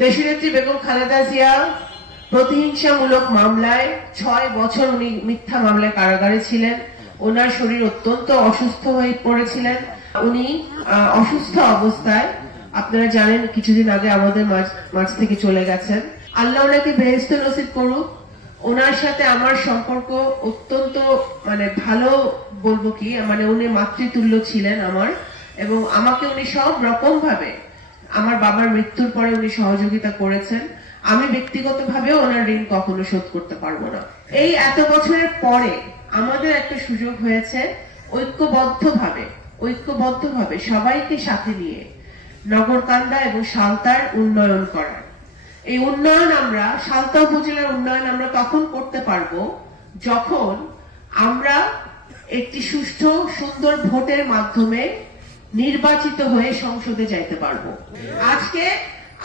দেশনেত্রী বেগম খালেদা জিয়া প্রতিহিংসামূলক মামলায় 6 বছর উনি মিথ্যা মামলায় কারাগারে ছিলেন। ওনার শরীর অত্যন্ত অসুস্থ হয়ে পড়েছিলেন। উনি অসুস্থ অবস্থায় আপনারা জানেন কিছুদিন আগে আমাদের মাঝ থেকে চলে গেছেন। আল্লাহ ওনাকে বেহেশতে নসিব করুক। ওনার সাথে আমার সম্পর্ক অত্যন্ত ভালো, বলবো কি উনি মাতৃতুল্য ছিলেন আমার, এবং আমাকে উনি সব রকম ভাবে আমার বাবার মৃত্যুর পরে উনি সহযোগিতা করেছেন। আমি ব্যক্তিগতভাবেও ওনার ঋণ কখনো শোধ করতে পারবো না। এই এত বছরের পরে আমাদের একটা সুযোগ হয়েছে ঐক্যবদ্ধভাবে সবাইকে সাথে নিয়ে নগরকান্দা এবং সালতার উন্নয়ন করার। এই উন্নয়ন আমরা সালতা উপজেলার উন্নয়ন আমরা তখন করতে পারবো যখন আমরা একটি সুষ্ঠু সুন্দর ভোটের মাধ্যমে নির্বাচিত হয়ে সংসদে যাইতে পারবো। আজকে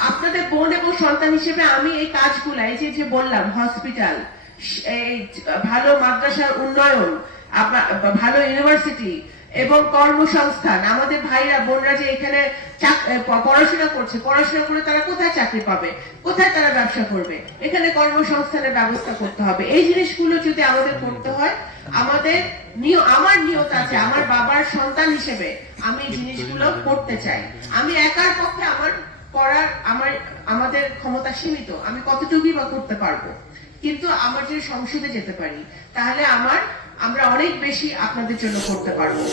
আপনাদের বোন এবং সন্তান হিসেবে আমি এই কাজগুলা, এই যে বললাম হসপিটাল, ভালো মাদ্রাসার উন্নয়ন, ভালো ইউনিভার্সিটি এবং কর্মসংস্থান, আমাদের ভাইরা বোনরা যে এখানে পড়াশোনা করছে, পড়াশোনা করে তারা কোথায় চাকরি পাবে, কোথায় তারা ব্যবসা করবে, এখানে কর্মসংস্থানের ব্যবস্থা করতে হবে। এই জিনিসগুলো যদি আমাদের করতে হয়, আমার নিয়ত আছে, আমার বাবার সন্তান হিসেবে আমি এই জিনিসগুলো করতে চাই। আমি একার পক্ষে আমাদের ক্ষমতা সীমিত, আমি কতটুকুই বা করতে পারবো, কিন্তু আমার যদি সংসদে যেতে পারি তাহলে আমরা অনেক বেশি আপনাদের জন্য করতে পারবো।